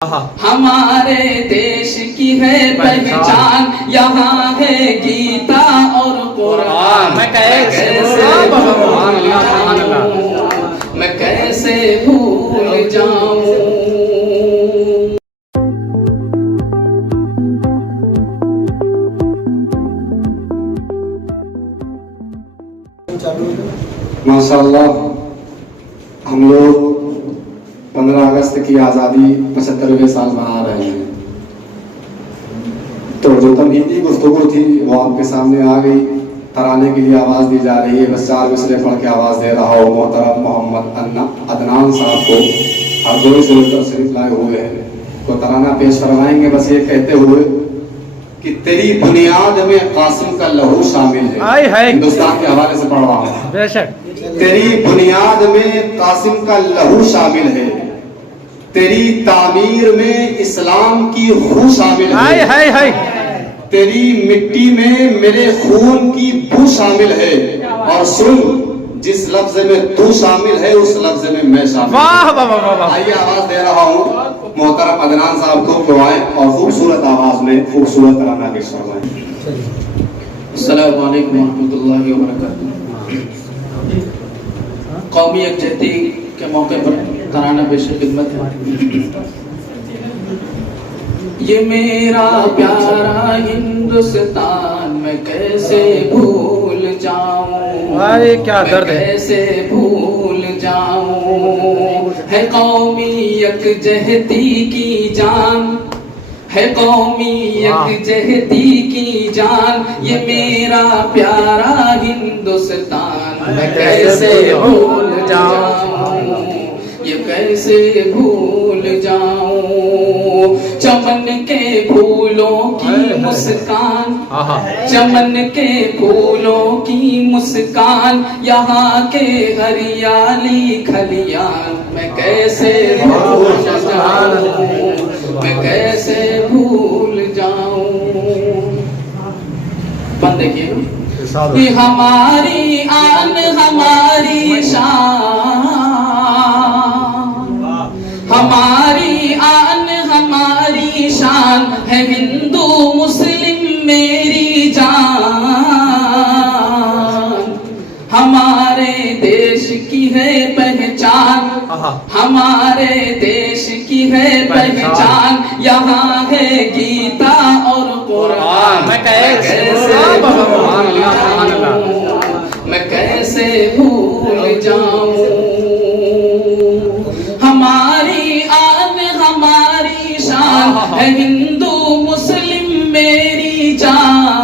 हमारे देश की है पहचान, यहाँ है गीता और कुरान। मैं कैसे भूल जाऊं। माशाअल्लाह, हम लोग 15 अगस्त की आज़ादी 75वें साल मना रहे हैं। तो जो तमहीदी गुफ्तगू थी वो आपके सामने आ गई। तराने के लिए आवाज़ दी जा रही है। बस 4 मिसरे पढ़ के आवाज़ दे रहा हूँ। मोहतरम मोहम्मद अदनान साहब को हरदोई से लेकर शरीफ लाए हुए हैं, तो तराना पेश करवाएंगे। बस ये कहते हुए कि तेरी बुनियाद में कासिम का लहू शामिल है। हिंदुस्तान के हवाले से पढ़ रहा हूँ। बेशक। तेरी बुनियाद में कासिम का लहू शामिल है, तेरी तामीर में इस्लाम की रूह शामिल है, तेरी मिट्टी में मेरे खून की बू शामिल है। और सुन, जिस लफ्ज में तू शामिल है उस लफ्ज में मैं शामिल। वाह वाह वाह। आइए आवाज दे रहा हूँ मोहतरम अदनान साहब को गवाएं और खूबसूरत आवाज में खूबसूरत तराना पेश करवाएं। अस्सलामु अलैकुम रहमतुल्लाहि व बरकातहू। कौमी यकजहती के मौके पर तराना पेश खिदमत है। ये मेरा प्यारा हिंदुस्तान मैं कैसे भूल जाऊं। अरे क्या दर्द है। कैसे भूल जाऊं। है कौमी यकजहती की जान, है कौमी यकजहती की जान, ये मेरा प्यारा हिंदुस्तान मैं कैसे भूल जाऊं। ये कैसे भूल जाऊं। चमन के फूलों की मुस्कान, चमन के फूलों की मुस्कान, यहाँ के हरियाली खलियान मैं कैसे भूल जाऊं। मैं कैसे भूल जाऊं। बंद देखिए। हमारी आन हमारी शान, हमारी आन हमारी शान है हिंदू मुस्लिम मेरी जान। हमारे देश की है पहचान, हमारे देश की है पहचान, यहाँ है गीता और कुरान। मैं कैसे भूल जाऊं। हमारी आन हमारी शान है हिंदू मुस्लिम मेरी जान।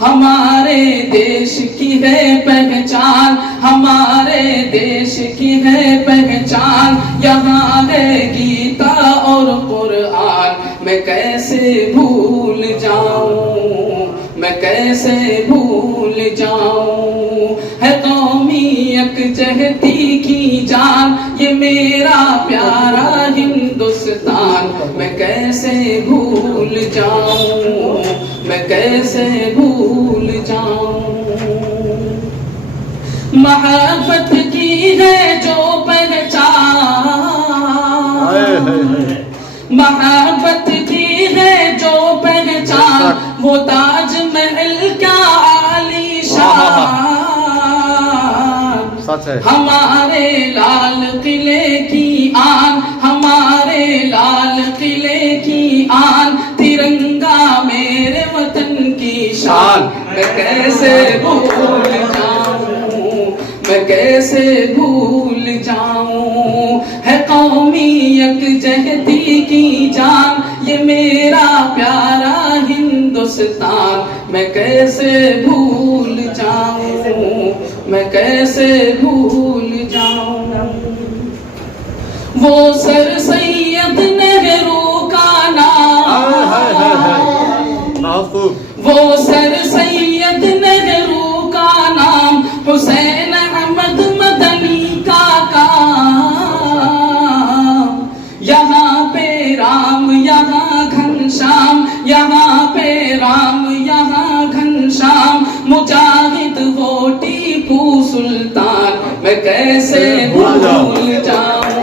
हमारे देश की है पहचान, हमारे देश की है पहचान, यहाँ है गीता और कुरान। मैं कैसे भूल जाऊं। मैं कैसे भूल जाऊं। है कौमी यकजहती की जान, ये मेरा प्यारा हिंदुस्तान मैं कैसे भूल जाऊं। मैं कैसे भूल जाऊं। मोहब्बत की है जो पहचान, मोहब्बत की है जो पहचान, वो ताजमहल क्या आलीशान। हमारे लाल किले की आन, हमारे लाल किले की आन, तिरंगा मेरे वतन की शान। मैं कैसे भूल जाऊं। मैं कैसे भूल जाऊं। है कौमी यकजहती की जान, ये मेरा प्यारा हिंदुस्तान मैं कैसे भूल जाऊं। मैं कैसे भूल जाऊं। वो सर सैयद नेहरू का नाम, वो सर सैयद नेहरू का नाम, हुसैन अहमद मदनी का काम। यहाँ पे राम यहाँ घनश्याम, यहाँ पे राम यहाँ घनश्याम, मुजाहिद वो टीपू सुल्तान मैं कैसे भूल जाऊं।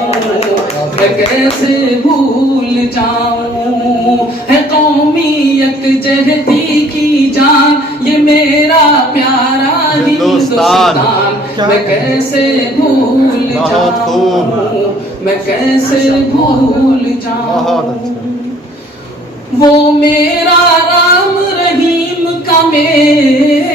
मैं कैसे भूल जाऊं। है कौमी यकजहती की जान ये मेरा प्यारा हिंदुस्तान, मैं कैसे भूल जाऊं, मैं कैसे भूल जाऊं। वो मेरा राम रहीम का मेल,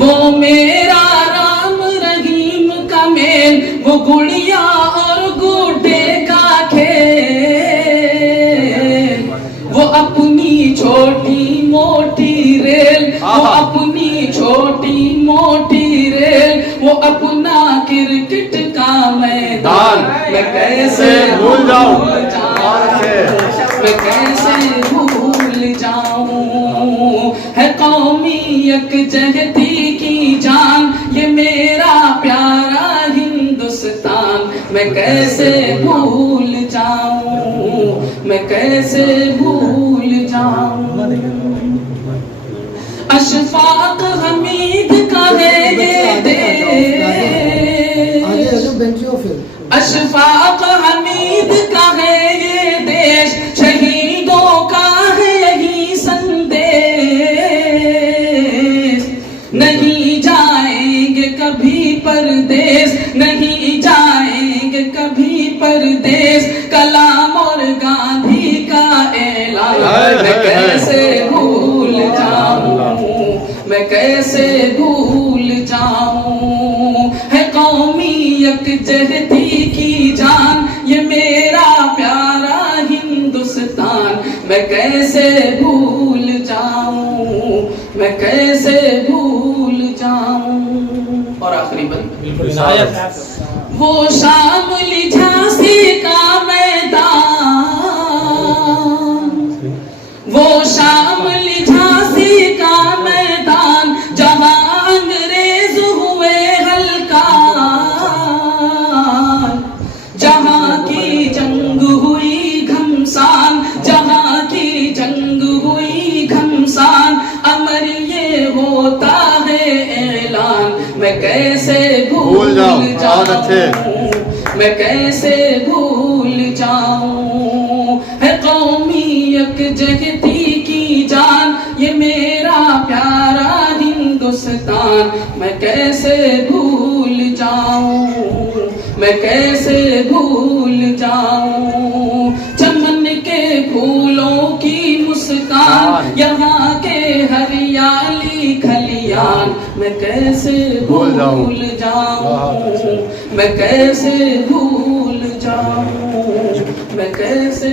वो मेरा राम रहीम का मेल, वो गुड़िया और गुड्डे का खेल, वो अपनी छोटी मोटी रेल, वो अपनी छोटी मोटी रेल, वो अपना क्रिकेट का मैदान, मैं कैसे भूल जाऊं, मैं कैसे भूल जाऊं। है कौमी यकजहती की जान ये मेरा प्यारा हिंदुस्तान, मैं कैसे भूल जाऊं, मैं कैसे भूल जाऊं। अशफाक हमीद का है ये देश, अशफाक हमीद का है ये देश, शहीदों का है यही संदेश। नहीं जाएंगे कभी परदेश, नहीं जाएंगे कभी परदेश, कलाम और गांधी का ऐलान, मैं कैसे भूल जाऊं, मैं कैसे भूल जाऊं। है कौमी यकजहती की जान ये मेरा प्यारा हिंदुस्तान, मैं कैसे भूल जाऊं, मैं कैसे भूल जाऊं। और आखिरी बंद, वो शामली झांसी का मैदान, वो शामली झांसी का मैदान, जहां अंग्रेज हुए हल्कान, जहां की जंग हुई घमसान, जहां की जंग हुई घमसान, अमर ये होता है ऐलान, मैं कैसे भूल जाऊं, मैं कैसे भूल जाऊं। है कौमी यकजहती की जान ये मेरा प्यारा हिंदुस्तान, मैं कैसे भूल जाऊं, मैं कैसे भूल जाऊं। चमन के फूलों की मुस्कान, यहाँ के हरियाली खलियान, मैं कैसे भूल जाऊं, मैं कैसे भूल जाऊं, मैं कैसे